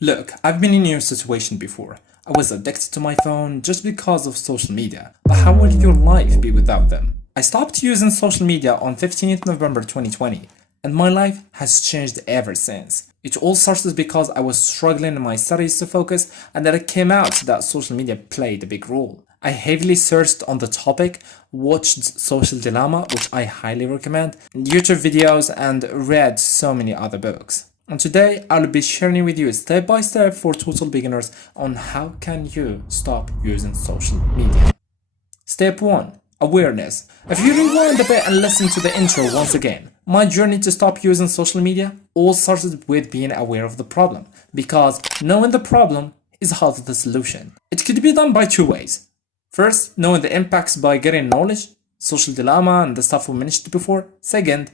Look, I've been in your situation before. I was addicted to my phone just because of social media. But how would your life be without them? I stopped using social media on 15th November 2020, and my life has changed ever since. It all started because I was struggling in my studies to focus, and then it came out that social media played a big role. I heavily searched on the topic, watched Social Dilemma, which I highly recommend, YouTube videos, and read so many other books. And today I'll be sharing with you step by step for total beginners on how can you stop using social media. Step 1. Awareness. If you rewind a bit and listen to the intro once again, my journey to stop using social media all started with being aware of the problem, because knowing the problem is half the solution. It could be done by two ways. First, knowing the impacts by getting knowledge, social dilemma and the stuff we mentioned before. Second,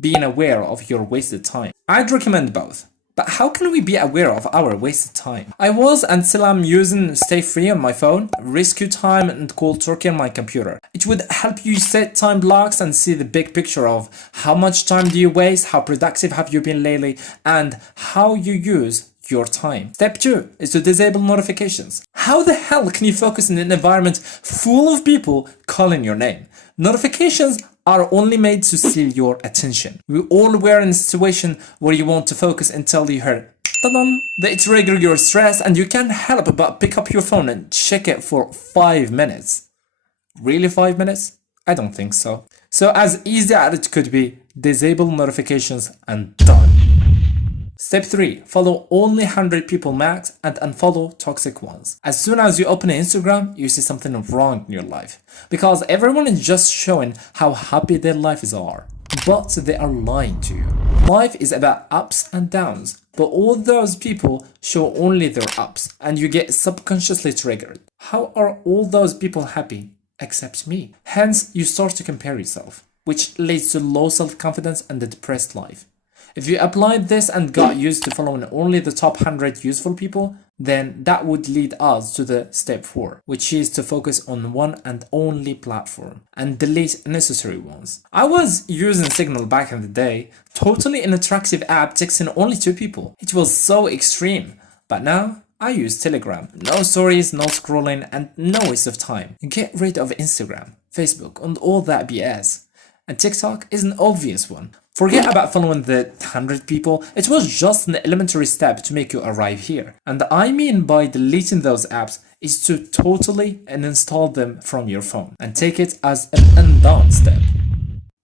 being aware of your wasted time. I'd recommend both. But how can we be aware of our wasted time? I was and still am using Stay Free on my phone, Rescue Time and Cold Turkey on my computer. It would help you set time blocks and see the big picture of how much time do you waste, how productive have you been lately, and how you use your time. Step 2 is to disable notifications. How the hell can you focus in an environment full of people calling your name? Notifications are only made to steal your attention. We all were in a situation where you want to focus until you heard ta-dum. They trigger your stress and you can't help but pick up your phone and check it for 5 minutes. Really 5 minutes? I don't think so. So as easy as it could be, disable notifications and done. Step 3. Follow only 100 people max and unfollow toxic ones. As soon as you open Instagram, you see something wrong in your life. Because everyone is just showing how happy their lives are. But they are lying to you. Life is about ups and downs. But all those people show only their ups and you get subconsciously triggered. How are all those people happy except me? Hence, you start to compare yourself, which leads to low self-confidence and a depressed life. If you applied this and got used to following only the top 100 useful people, then that would lead us to the step 4, which is to focus on one and only platform and delete unnecessary ones. I was using Signal back in the day, totally unattractive app texting only 2 people. It was so extreme, but now I use Telegram. No stories, no scrolling, and no waste of time. Get rid of Instagram, Facebook, and all that BS. And TikTok is an obvious one. Forget about following the 100 people, it was just an elementary step to make you arrive here. And I mean by deleting those apps is to totally uninstall them from your phone and take it as an undone step.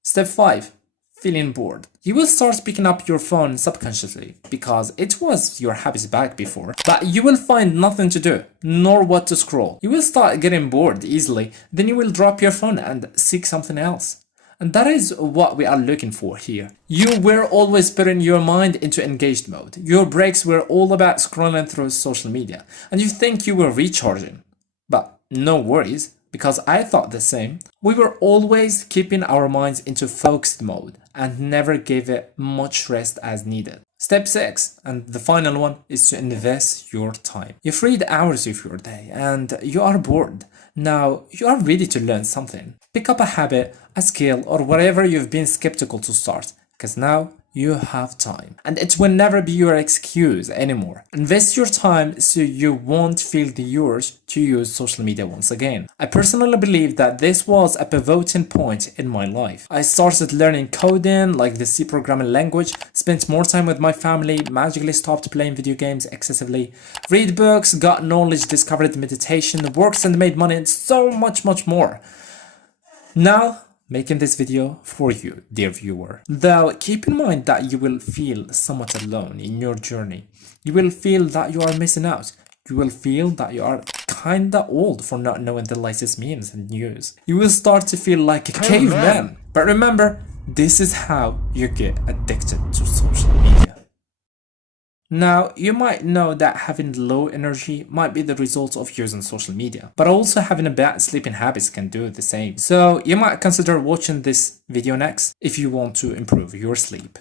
Step 5. Feeling bored. You will start picking up your phone subconsciously because it was your habit back before, but you will find nothing to do, nor what to scroll. You will start getting bored easily, then you will drop your phone and seek something else. And that is what we are looking for here. You were always putting your mind into engaged mode. Your breaks were all about scrolling through social media. And you think you were recharging. But no worries, because I thought the same. We were always keeping our minds into focused mode and never gave it much rest as needed. Step 6, and the final one, is to invest your time. You freed hours of your day and you are bored. Now you are ready to learn something. Pick up a habit, a skill, or whatever you've been skeptical to start, because now you have time. And it will never be your excuse anymore. Invest your time so you won't feel the urge to use social media once again. I personally believe that this was a pivoting point in my life. I started learning coding, like the C programming language, spent more time with my family, magically stopped playing video games excessively, read books, got knowledge, discovered meditation, worked and made money, and so much more. Now, making this video for you, dear viewer. Though keep in mind that you will feel somewhat alone in your journey. You will feel that you are missing out. You will feel that you are kinda old for not knowing the latest memes and news. You will start to feel like a caveman. But remember, this is how you get addicted to social media. Now, you might know that having low energy might be the result of using social media, but also having a bad sleeping habits can do the same. So you might consider watching this video next if you want to improve your sleep.